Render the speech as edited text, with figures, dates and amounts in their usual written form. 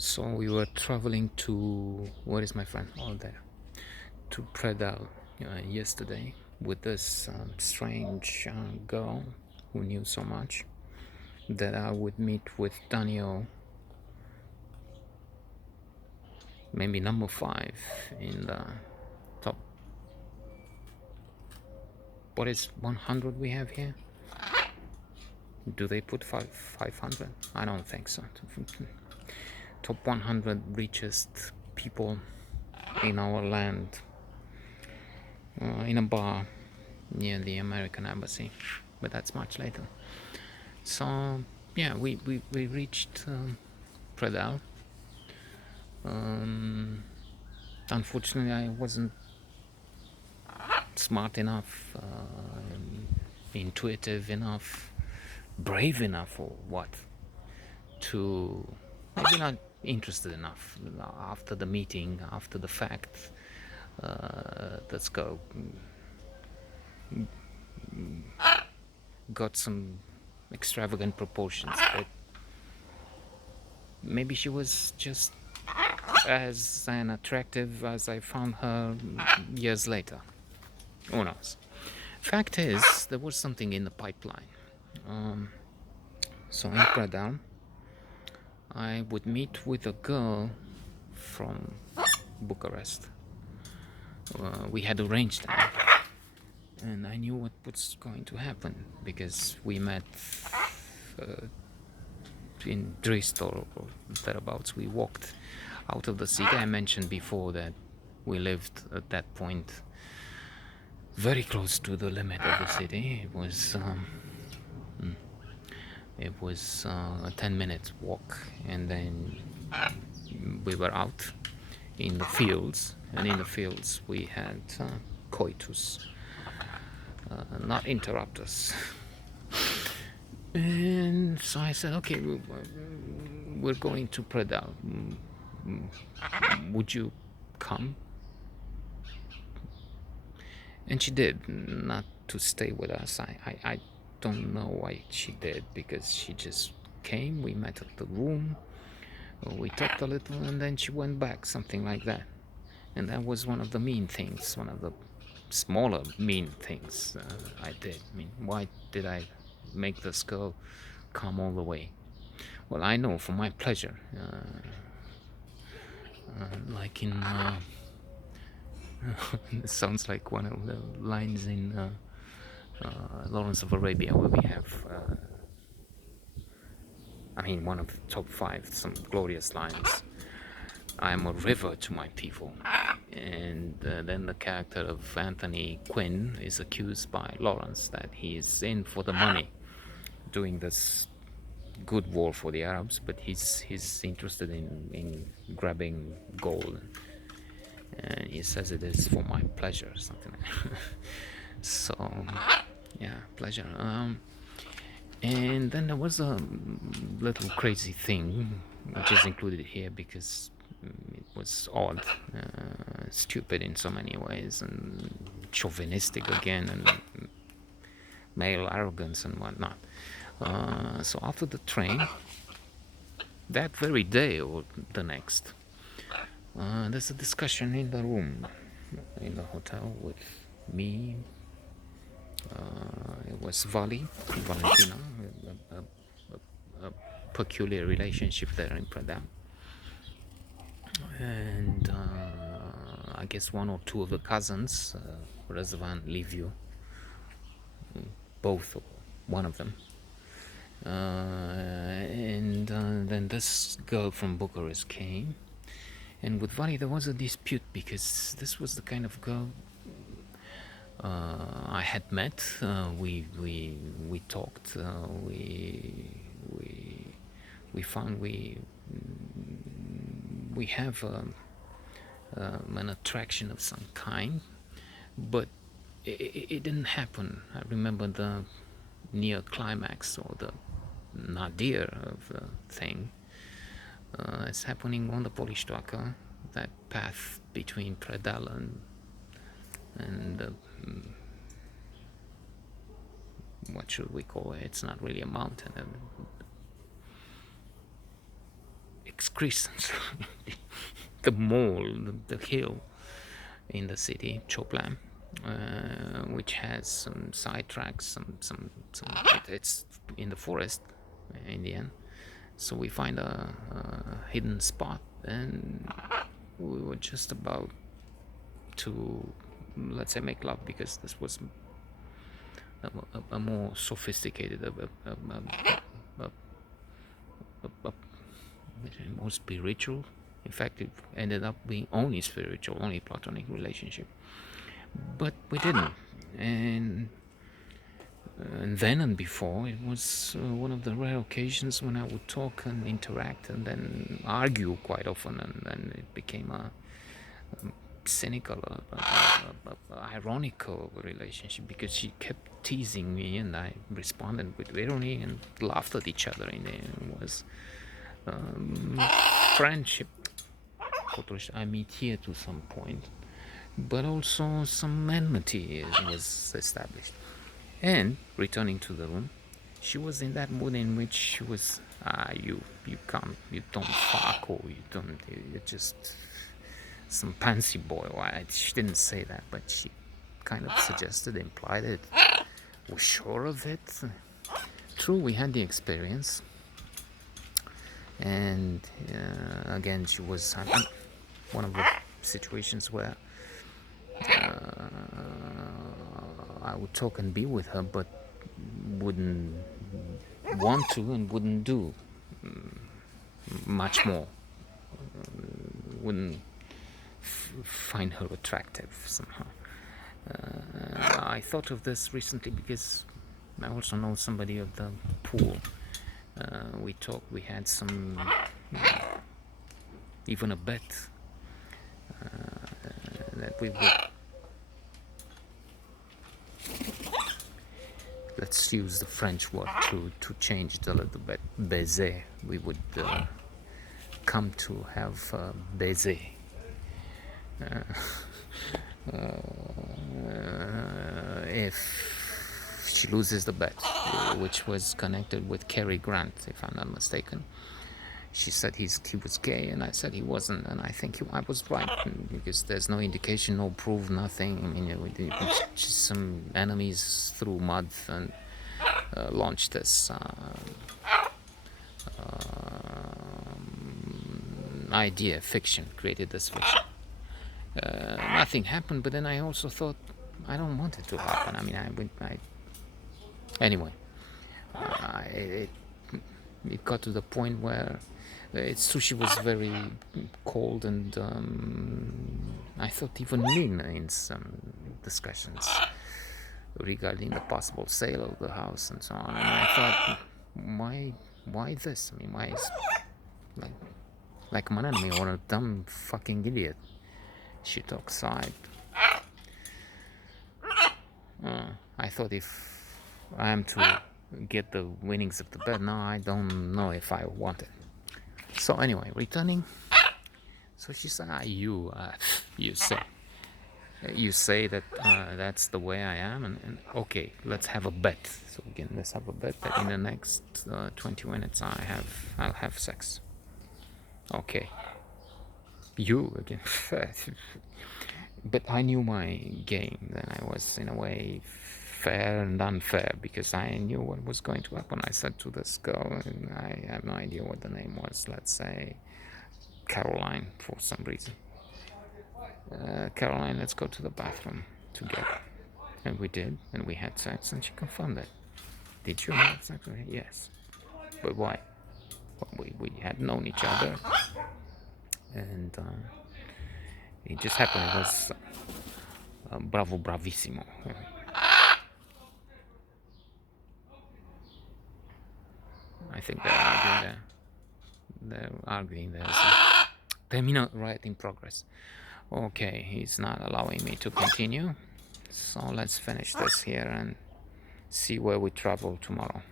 So we were traveling to, where is my friend? Oh, there. To Predal yesterday with this strange girl who knew so much that I would meet with Daniel, maybe number 5 in the top. What is 100 we have here? Do they put 500? I don't think so. Top 100 richest people in our land, in a bar near the American embassy, but that's much later. So yeah, we reached Predal. Unfortunately, I wasn't smart enough, intuitive enough, brave enough, or what, to, maybe not interested enough. After the meeting, after the fact, let's go. Got some extravagant proportions, but maybe she was just as unattractive as I found her years later. Who knows? Fact is, there was something in the pipeline. So in Pradam, I would meet with a girl from Bucharest. We had arranged that, and I knew what was going to happen because we met in Bristol or thereabouts. We walked out of the city. I mentioned before that we lived at that point very close to the limit of the city. It was a 10-minute walk, and then we were out in the fields, and in the fields we had coitus, not interrupt us. And so I said, okay, we're going to Predal. Would you come? And she did, not to stay with us. I don't know why she did, because she just came, we met at the room, we talked a little, and then she went back, something like that. And that was one of the mean things, one of the smaller mean things I did. I mean, why did I make this girl come all the way? Well, I know, for my pleasure. Like in it sounds like one of the lines in Lawrence of Arabia, where we have one of the top 5, some glorious lines. I am a river to my people. And then the character of Anthony Quinn is accused by Lawrence that he is in for the money, doing this good war for the Arabs, but he's interested in grabbing gold. And he says it is for my pleasure, something like that. So, yeah, pleasure. And then there was a little crazy thing, which is included here because it was odd, stupid in so many ways, and chauvinistic again, and male arrogance and whatnot. So after the train, that very day or the next, there's a discussion in the room, in the hotel, with me. It was Valentina, a peculiar relationship there in Pradam, and I guess one or two of the cousins, Razvan, Liviu, both, or one of them. And then this girl from Bucharest came, and with Vali there was a dispute because this was the kind of girl I had met. We talked. We found we have an attraction of some kind, but it didn't happen. I remember the near climax, or the nadir of the thing. It's happening on the Polistoacă, that path between Predal and what should we call it? It's not really a mountain. Crescent, the mall, the hill in the city, Chopin, which has some side tracks, it's in the forest in the end. So we find a hidden spot, and we were just about to, let's say, make love, because this was a more sophisticated, more spiritual. In fact, it ended up being only spiritual, only platonic relationship. But we didn't. And then and before, it was one of the rare occasions when I would talk and interact and then argue quite often, and then it became a cynical, ironical relationship, because she kept teasing me and I responded with irony and laughed at each other. And it was friendship, amitié to some point, but also some enmity was established. And returning to the room, she was in that mood in which she was, you can't, you don't fuck, or you don't, you're just some pansy boy. She didn't say that, but she kind of suggested, implied it. We're sure of it. True, we had the experience. And again, she was one of the situations where I would talk and be with her, but wouldn't want to and wouldn't do much more. Wouldn't find her attractive somehow. I thought of this recently because I also know somebody of the pool. We talked, we had some, even a bet that we would, let's use the French word to change it a little bit, baiser. We would come to have baiser. If she loses the bet, which was connected with Cary Grant, if I'm not mistaken. She said he was gay, and I said he wasn't, and I think I was right, because there's no indication, no proof, nothing. I mean, it was just some enemies threw mud and launched this idea, fiction, created this fiction. Nothing happened, but then I also thought, I don't want it to happen. I mean, anyway, it got to the point where it's true, she was very cold, and I thought even mean in some discussions regarding the possible sale of the house and so on. And I thought, why this? I mean, why is like an enemy or a dumb fucking idiot? She took side. I thought, if I am to get the winnings of the bet, no, I don't know if I want it. So anyway, returning. So she said, you say that that's the way I am, and okay, let's have a bet. So again, let's have a bet that in the next 20 minutes I'll have sex. Okay. You again. But I knew my game. Then I was, in a way, fair and unfair, because I knew what was going to happen. I said to this girl, and I have no idea what the name was, let's say Caroline, for some reason. Caroline, let's go to the bathroom together. And we did, and we had sex, and she confirmed it. Did you have sex with her? Yes. But why? Well, we had known each other, and it just happened. It was bravo, bravissimo. I think they're arguing there. They're arguing there. So. Terminal right in progress. Okay, he's not allowing me to continue. So let's finish this here and see where we travel tomorrow.